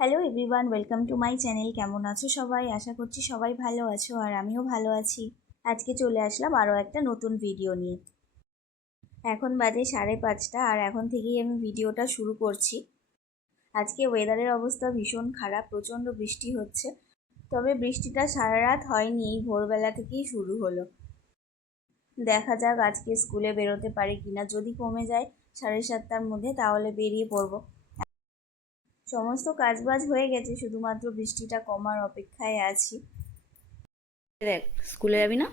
Hello everyone welcome to my channel কেমন আছো সবাই? আশা করছি সবাই ভালো আছো আর আমিও ভালো আছি। আজকে চলে আসলাম আরও একটা নতুন ভিডিও নিয়ে। এখন বাজে সাড়ে পাঁচটা আর এখন থেকেই আমি ভিডিওটা শুরু করছি। আজকে ওয়েদারের অবস্থা ভীষণ খারাপ, প্রচণ্ড বৃষ্টি হচ্ছে। তবে বৃষ্টিটা সারা রাত হয়নি, এই ভোরবেলা থেকেই শুরু হলো। দেখা যাক আজকে স্কুলে বেরোতে পারি কিনা। যদি কমে যায় সাড়ে সাতটার মধ্যে তাহলে বেরিয়ে পড়ব। সমস্ত কাজবাজ হয়ে গেছে শুধুমাত্র বৃষ্টিটা কমার অপেক্ষায় আছি। দেখ স্কুলে যাবি না?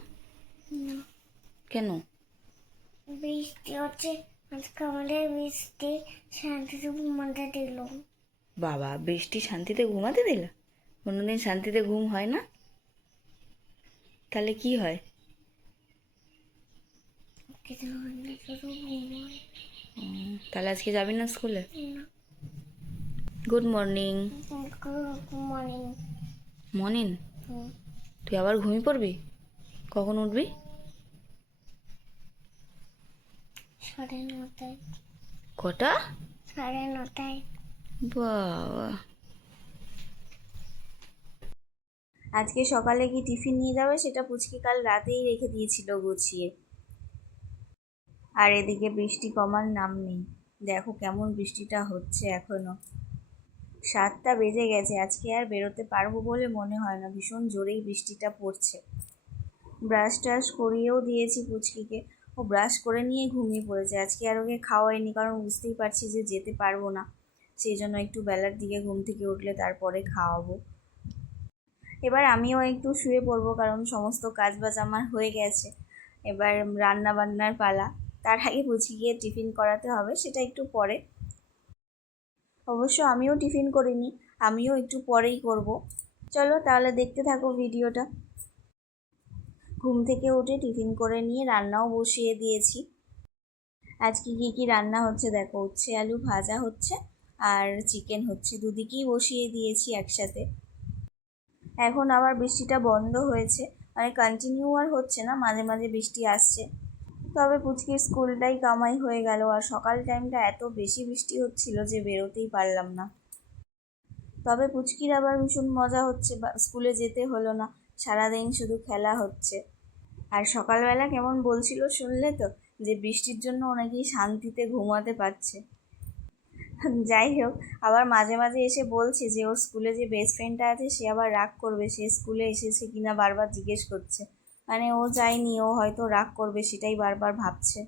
না। কেন? বৃষ্টি হচ্ছে আজকে আমাদের বৃষ্টি শান্তিতে ঘুমাতে দিল। বাবা বৃষ্টি শান্তিতে ঘুমাতে দিল? কোনোদিন শান্তিতে ঘুম হয় না? তাহলে কি হয়? তাহলে আজকে যাবি না স্কুলে? না। গুড মর্নিং মর্নিং মর্নিং তুই আবার ঘুমিয়ে পড়বি? কখন উঠবি? সাড়ে নটায়। কটা? সাড়ে নটায়। বাবা। আজকে সকালে কি টিফিন নিয়ে যাবে? সেটা পুচকি কাল রাতেই রেখে দিয়েছিল গুছিয়ে। আর এদিকে বৃষ্টি কমার নাম নেই। দেখো কেমন বৃষ্টিটা হচ্ছে এখনও। সাতটা বেজে গেছে, আজকে আর বেরোতে পারব বলে মনে হয় না। ভীষণ জোরেই বৃষ্টিটা পড়ছে। ব্রাশ টাশ করিয়েও দিয়েছি পুচকিকে। ও ব্রাশ করে নিয়ে ঘুমিয়ে পড়েছে। আজকে আর ওকে খাওয়াইনি, কারণ বুঝতেই পারছি যে যেতে পারব না। সেই জন্য একটু বেলার দিকে ঘুম থেকে উঠলে তারপরে খাওয়াবো। এবার আমিও একটু শুয়ে পড়ব, কারণ সমস্ত কাজ বাজ আমার হয়ে গেছে। এবার রান্না বান্নার পালা। তার আগে বুঝি গিয়ে টিফিন করাতে হবে, সেটা একটু পরে। অবশ্য আমিও টিফিন করিনি, আমিও একটু পরেই করব। চলো তাহলে দেখতে থাকো ভিডিওটা। ঘুম থেকে উঠে টিফিন করে নিয়ে রান্নাও বসিয়ে দিয়েছি। আজকে কী কী রান্না হচ্ছে দেখো, উচ্ছে, আলু ভাজা হচ্ছে আর চিকেন হচ্ছে, দুদিকেই বসিয়ে দিয়েছি একসাথে। এখন আবার বৃষ্টিটা বন্ধ হয়েছে মানে কন্টিনিউ আর হচ্ছে না, মাঝে মাঝে বৃষ্টি আসছে। তবে পুচকির স্কুলটাই কামাই হয়ে গেল আর সকাল টাইমটা এত বেশি বৃষ্টি হচ্ছিল যে বেরোতেই পারলাম না। তবে পুচকির আবার ভীষণ মজা হচ্ছে স্কুলে যেতে হলো না, সারাদিন শুধু খেলা হচ্ছে। আর সকালবেলা কেমন বলছিল শুনলে তো, যে বৃষ্টির জন্য ও নাকি শান্তিতে ঘুমাতে পারছে। যাই হোক, আবার মাঝে মাঝে এসে বলছে যে ওর স্কুলে যে বেস্ট ফ্রেন্ডটা আছে, সে আবার রাগ করবে, সে স্কুলে এসেছে কিনা বারবার জিজ্ঞেস করছে। মানে ও যায়নি, ও হয়তো রাগ করবে সেটাই বারবার ভাবছে।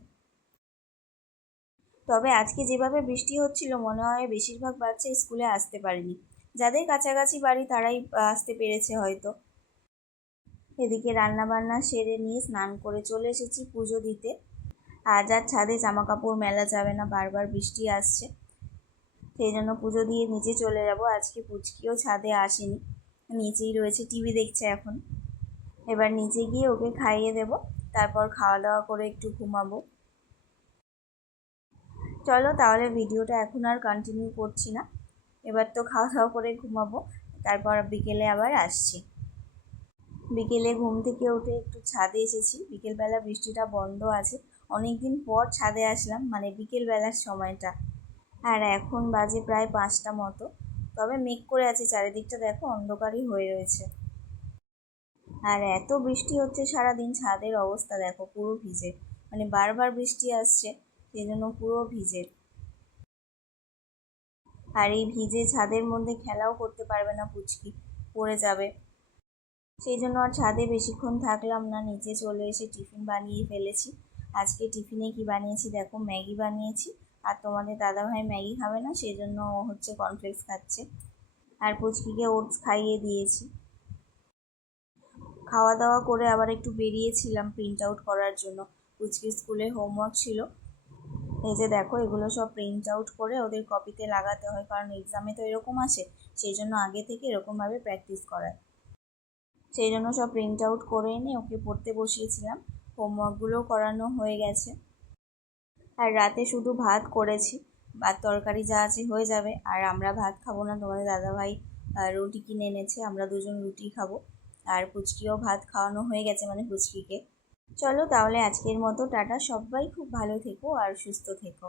তবে আজকে যেভাবে বৃষ্টি হচ্ছিল, মনে হয় বেশিরভাগ বাচ্চা স্কুলে আসতে পারেনি। যাদের কাছাকাছি বাড়ি তারাই আসতে পেরেছে হয়তো। এদিকে রান্না বান্না সেরে নিয়ে স্নান করে চলে এসেছি পুজো দিতে। আজ আর ছাদে জামা কাপড় মেলা যাবে না, বারবার বৃষ্টি আসছে। সেই জন্য পুজো দিয়ে নিচে চলে যাব। আজকে পুচকিও ছাদে আসেনি, নিচেই রয়েছে, টিভি দেখছে এখন। এবার নিচে গিয়ে ওকে খাইয়ে দেব, তারপর খাওয়া দাওয়া করে একটু ঘুমাবো। চলো তাহলে ভিডিওটা এখন আর কন্টিনিউ করছি না। এবার তো খাওয়া দাওয়া করে ঘুমাবো, তারপর বিকেলে আবার আসছি। বিকেলে ঘুম থেকে উঠে একটু ছাদে এসেছি, বিকেলবেলা বৃষ্টিটা বন্ধ আছে। অনেক দিন পর ছাদে আসলাম মানে বিকেলবেলার সময়টা। আর এখন বাজে প্রায় পাঁচটা মতো, তবে মেঘ করে আছে, চারিদিকটা দেখো অন্ধকারই হয়ে রয়েছে। আর এত বৃষ্টি হচ্ছে সারাদিন, ছাদের অবস্থা দেখো, পুরো ভিজে। মানে বারবার বৃষ্টি আসছে সেই জন্য পুরো ভিজে। আর এই ভিজে ছাদের মধ্যে খেলাও করতে পারবে না পুচকি, পড়ে যাবে। সেই জন্য আর ছাদে বেশিক্ষণ থাকলাম না, নিচে চলে এসে টিফিন বানিয়ে ফেলেছি। আজকে টিফিনে কি বানিয়েছি দেখো, ম্যাগি বানিয়েছি। আর তোমাদের দাদাভাই ম্যাগি খাবে না সেই জন্য হচ্ছে কর্নফ্লেক্স খাচ্ছে। আর পুচকিকে ওটস খাইয়ে দিয়েছি। খাওয়া দাওয়া করে আবার একটু বেরিয়েছিলাম প্রিন্ট আউট করার জন্য। পুচকির স্কুলে হোমওয়ার্ক ছিল। এই যে দেখো, এগুলো সব প্রিন্ট আউট করে ওদের কপিতে লাগাতে হয়, কারণ এক্সামে তো এরকম আসে, সেই জন্য আগে থেকে এরকমভাবে প্র্যাকটিস করায়। সেই জন্য সব প্রিন্ট আউট করে এনে ওকে পড়তে বসিয়েছিলাম। হোমওয়ার্কগুলোও করানো হয়ে গেছে। আর রাতে শুধু ভাত করেছি। ভাত তরকারি যা আছে হয়ে যাবে। আর আমরা ভাত খাব না, তোমাদের দাদাভাই রুটি কিনে এনেছে, আমরা দুজন রুটি খাব। আর পুচকিও ভাত খাওয়ানো হয়ে গেছে মানে পুচকিকে। চলো তাহলে আজকের মতো, টাটা। সবাই খুব ভালো থেকো আর সুস্থ থেকো।